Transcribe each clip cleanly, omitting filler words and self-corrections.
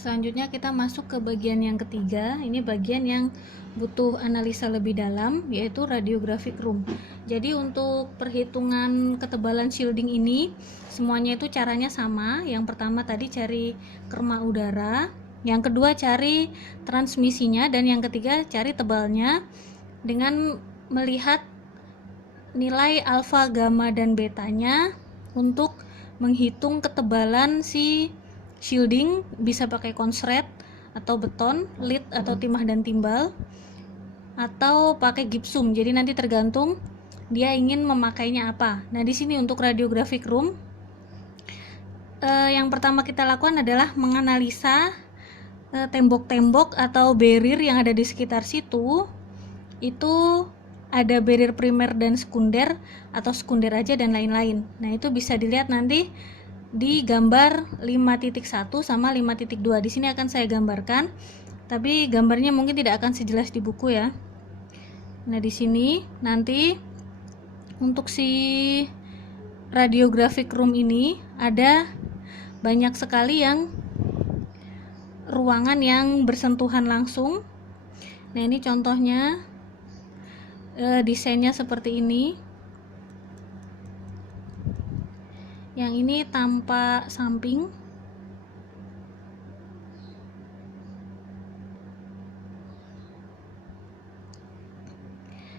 selanjutnya kita masuk ke bagian yang ketiga. Ini bagian yang butuh analisa lebih dalam, yaitu radiographic room. Jadi untuk perhitungan ketebalan shielding ini semuanya itu caranya sama. Yang pertama tadi cari kerma udara, yang kedua cari transmisinya, dan yang ketiga cari tebalnya dengan melihat nilai alfa, gamma, dan betanya untuk menghitung ketebalan si shielding. Bisa pakai konslet atau beton, lead atau timah dan timbal, atau pakai gipsum. Jadi nanti tergantung dia ingin memakainya apa. Nah, di sini untuk radiographic room yang pertama kita lakukan adalah menganalisa tembok-tembok atau barrier yang ada di sekitar situ. Itu ada barrier primer dan sekunder, atau sekunder aja dan lain-lain. Nah, itu bisa dilihat nanti di gambar 5.1 sama 5.2. Di sini akan saya gambarkan, tapi gambarnya mungkin tidak akan sejelas di buku ya. Nah, di sini nanti untuk si radiographic room ini ada banyak sekali yang ruangan yang bersentuhan langsung. Nah, ini contohnya desainnya seperti ini. Yang ini tanpa samping.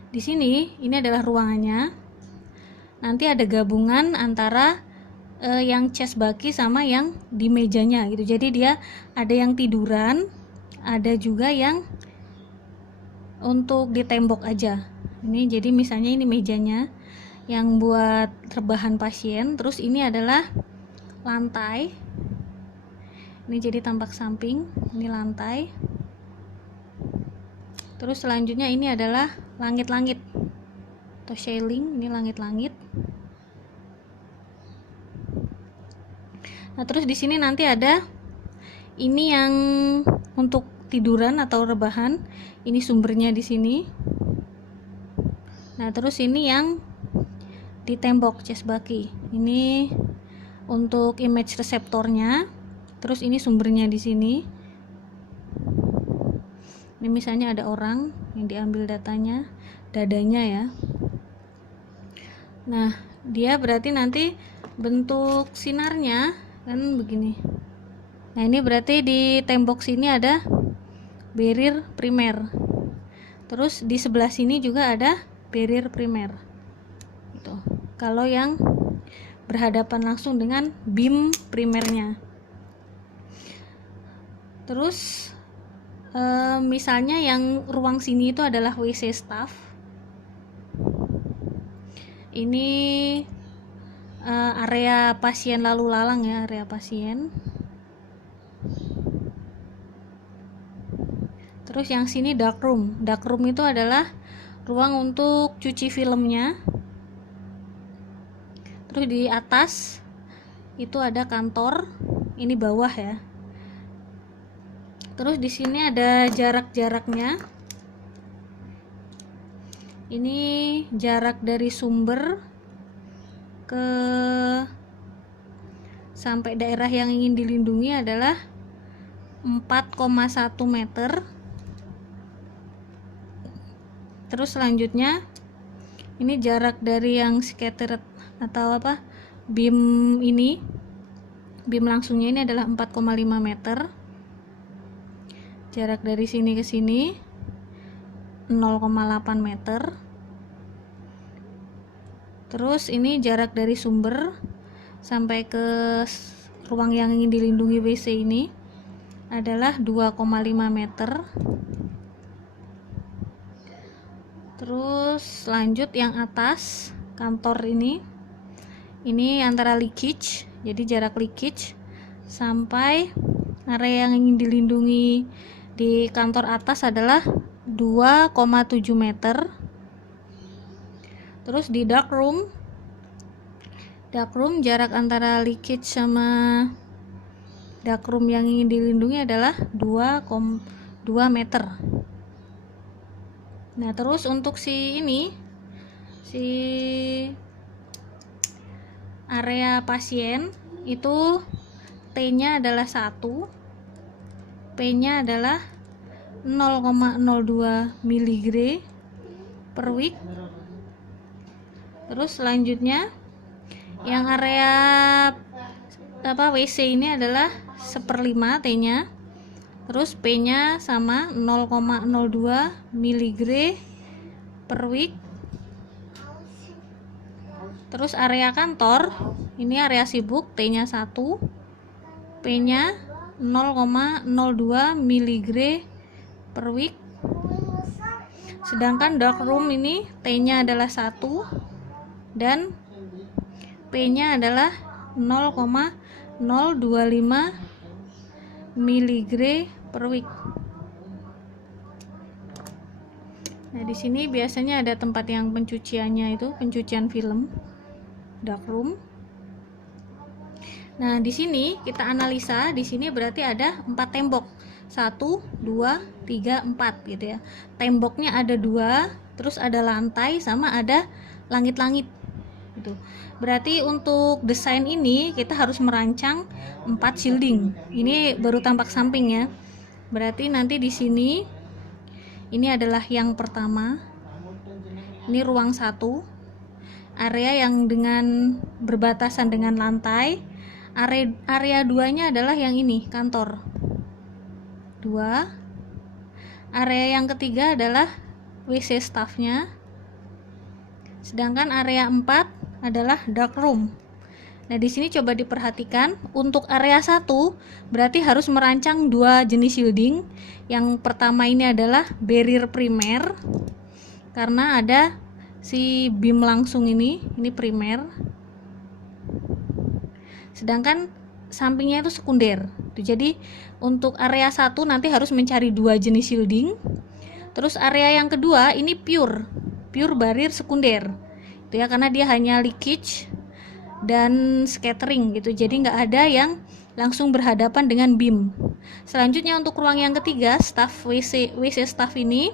Di sini ini adalah ruangannya. Nanti ada gabungan antara yang chest baki sama yang di mejanya gitu. Jadi dia ada yang tiduran, ada juga yang untuk di tembok aja. Ini jadi misalnya ini mejanya yang buat rebahan pasien, terus ini adalah lantai. Ini jadi tampak samping, ini lantai. Terus selanjutnya ini adalah langit-langit atau ceiling, ini langit-langit. Nah, terus di sini nanti ada ini yang untuk tiduran atau rebahan. Ini sumbernya di sini. Nah, terus ini yang di tembok chest baki. Ini untuk image reseptornya. Terus ini sumbernya di sini. Ini misalnya ada orang yang diambil datanya, dadanya ya. Nah, dia berarti nanti bentuk sinarnya kan begini. Nah, ini berarti di tembok sini ada barrier primer. Terus di sebelah sini juga ada barrier primer. Gitu. Kalau yang berhadapan langsung dengan beam primernya. Terus misalnya yang ruang sini itu adalah WC staff. Ini area pasien lalu lalang ya, area pasien. Terus yang sini dark room. Dark room itu adalah ruang untuk cuci filmnya. Terus di atas itu ada kantor. Ini bawah ya. Terus di sini ada jarak-jaraknya. Ini jarak dari sumber ke sampai daerah yang ingin dilindungi adalah 4,1 meter. Terus selanjutnya ini jarak dari yang scattered atau beam ini, beam langsungnya ini adalah 4,5 meter. Jarak dari sini ke sini 0,8 meter. Terus ini jarak dari sumber sampai ke ruang yang ingin dilindungi WC ini adalah 2,5 meter. Terus lanjut yang atas kantor ini antara leakage, jadi jarak leakage sampai area yang ingin dilindungi di kantor atas adalah 2,7 meter. Terus di dark room jarak antara leakage sama dark room yang ingin dilindungi adalah 2,2 meter. Nah, terus untuk si area pasien itu T-nya adalah 1. P-nya adalah 0,02 mg per week. Terus selanjutnya yang area WC ini adalah 1/5 T-nya. Terus P-nya sama 0,02 mg per week. Terus area kantor, ini area sibuk, T-nya 1, P-nya 0,02 mg per week. Sedangkan dark room ini T-nya adalah 1 dan P-nya adalah 0,025 mg per week. Nah, di sini biasanya ada tempat yang pencuciannya itu pencucian film, dark room. Nah, di sini kita analisa, di sini berarti ada 4 tembok. 1, 2, 3, 4 gitu ya. Temboknya ada 2, terus ada lantai sama ada langit-langit gitu. Berarti untuk desain ini kita harus merancang 4 shielding. Ini baru tampak samping ya. Berarti nanti di sini ini adalah yang pertama. Ini ruang 1. Area yang dengan berbatasan dengan lantai. Area 2-nya adalah yang ini, kantor. 2. Area yang ketiga adalah WC staffnya. Sedangkan area 4 adalah dark room. Nah, di sini coba diperhatikan, untuk area 1 berarti harus merancang 2 jenis shielding. Yang pertama ini adalah barrier primer, karena ada si beam langsung ini primer. Sedangkan sampingnya itu sekunder. Jadi untuk area 1 nanti harus mencari 2 jenis shielding. Terus area yang kedua ini pure barrier sekunder. Itu ya, karena dia hanya leakage dan scattering gitu. Jadi nggak ada yang langsung berhadapan dengan beam. Selanjutnya untuk ruang yang ketiga, staff WC staff ini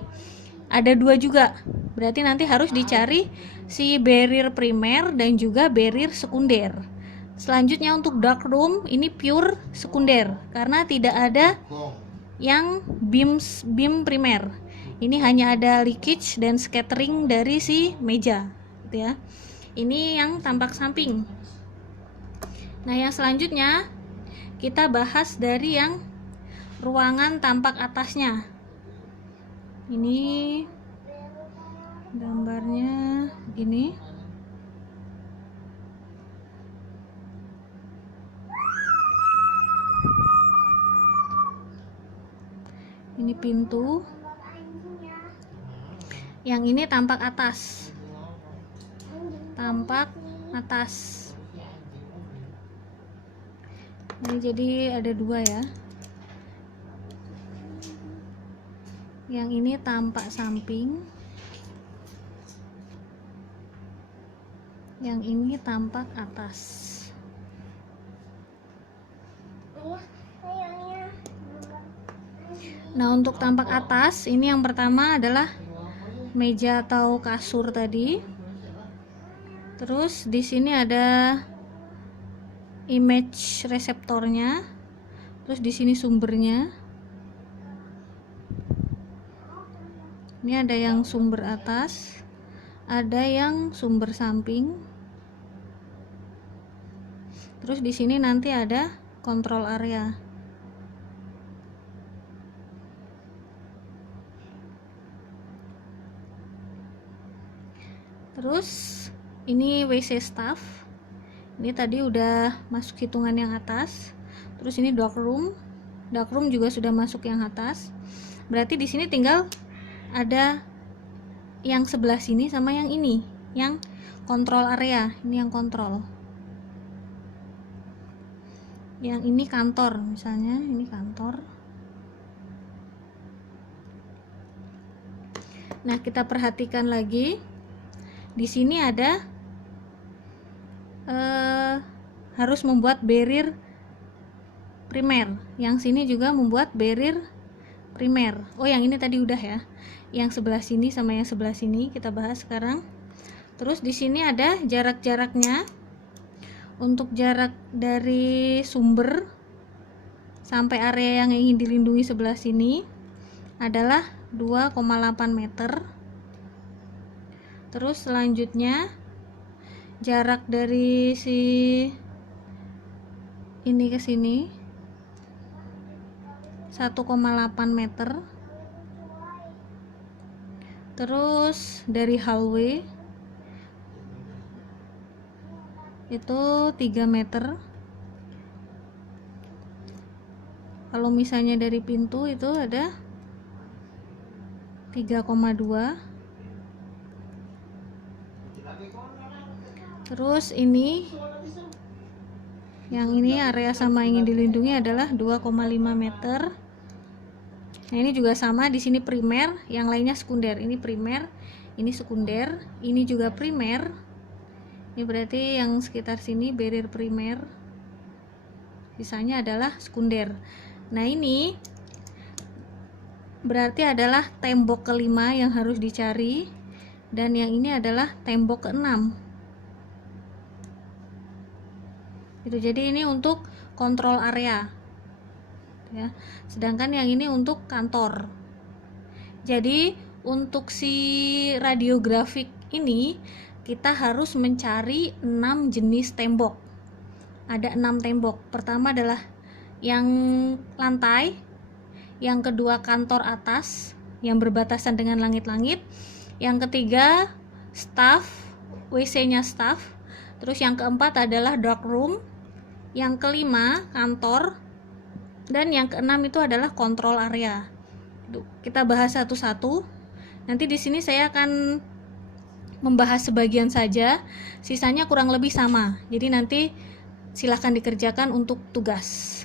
ada 2 juga. Berarti nanti harus dicari si barrier primer dan juga barrier sekunder. Selanjutnya untuk dark room ini pure sekunder karena tidak ada yang beam primer. Ini hanya ada leakage dan scattering dari si meja gitu ya. Ini yang tampak samping. Nah, yang selanjutnya kita bahas dari yang ruangan tampak atasnya. Ini gambarnya gini. Ini pintu. Yang ini tampak atas. Ini jadi ada 2 ya. Yang ini tampak samping. Yang ini tampak atas. Nah, untuk tampak atas ini yang pertama adalah meja atau kasur tadi. Terus di sini ada image reseptornya. Terus di sini sumbernya. Ini ada yang sumber atas, ada yang sumber samping. Terus di sini nanti ada control area. Terus ini WC staff. Ini tadi udah masuk hitungan yang atas. Terus ini dark room. Dark room juga sudah masuk yang atas. Berarti di sini tinggal ada yang sebelah sini sama yang ini, yang kontrol area. Ini yang kontrol. Yang ini kantor, misalnya ini kantor. Nah, kita perhatikan lagi. Di sini ada harus membuat barrier primer. Yang sini juga membuat barrier primer. Oh, yang ini tadi udah ya. Yang sebelah sini sama yang sebelah sini kita bahas sekarang. Terus di sini ada jarak-jaraknya. Untuk jarak dari sumber sampai area yang ingin dilindungi sebelah sini adalah 2,8 meter. Terus selanjutnya jarak dari si ini ke sini 1,8 meter. Terus dari hallway itu 3 meter. Kalau misalnya dari pintu itu ada 3,2. Terus ini yang ini area sama ingin dilindungi adalah 2,5 meter. Nah, ini juga sama, di sini primer, yang lainnya sekunder. Ini primer, ini sekunder, ini juga primer. Ini berarti yang sekitar sini barrier primer. Sisanya adalah sekunder. Nah, ini berarti adalah tembok kelima yang harus dicari, dan yang ini adalah tembok keenam. Itu jadi ini untuk kontrol area. Ya, sedangkan yang ini untuk kantor. Jadi untuk si radiografik ini kita harus mencari 6 jenis tembok. Ada 6 tembok. Pertama adalah yang lantai, yang kedua kantor atas yang berbatasan dengan langit-langit, yang ketiga staff, WC-nya staff, terus yang keempat adalah dark room, yang kelima kantor, dan yang keenam itu adalah kontrol area. Kita bahas satu-satu. Nanti di sini saya akan membahas sebagian saja, sisanya kurang lebih sama. Jadi nanti silahkan dikerjakan untuk tugas.